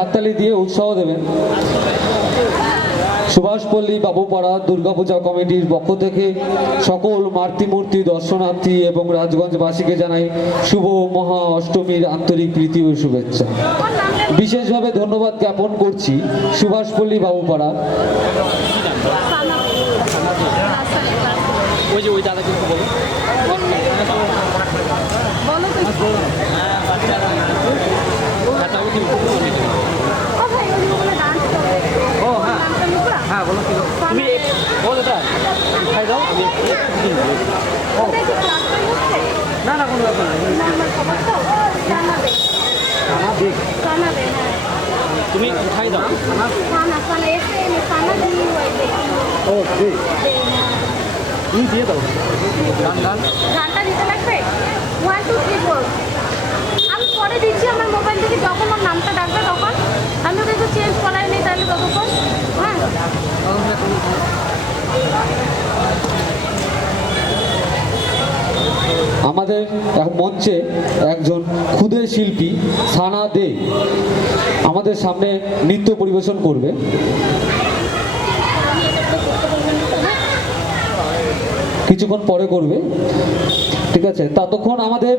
হাততালি দিয়ে উৎসাহ দেবেন। সুভাষপল্লী বাবুপাড়া দুর্গাপূজা কমিটির পক্ষ থেকে সকল মাতৃমূর্তি দর্শনার্থী এবং রাজগঞ্জবাসীকে জানাই শুভ মহা অষ্টমীর আন্তরিক প্রীতি ও শুভেচ্ছা। বিশেষভাবে ধন্যবাদ জ্ঞাপন করছি সুভাষপল্লী বাবুপাড়া না না কোনো ব্যাপার তুমি খাই দাও তুমি দিয়ে দাও গানটা দিতে লাগবে 1 2 3 4 আমি পরে দিচ্ছি আমার মোবাইল থেকে যখন ওর নামটা ডাকবে তখন আমি ওকে একটু চেঞ্জ করাই নিই তাহলে ততক্ষণ হ্যাঁ আমাদের মঞ্চে একজন ক্ষুদে শিল্পী সানা দে আমাদের সামনে নৃত্য পরিবেশন করবে। কিছুক্ষণ পরে করবে, ঠিক আছে? ততক্ষণ আমাদের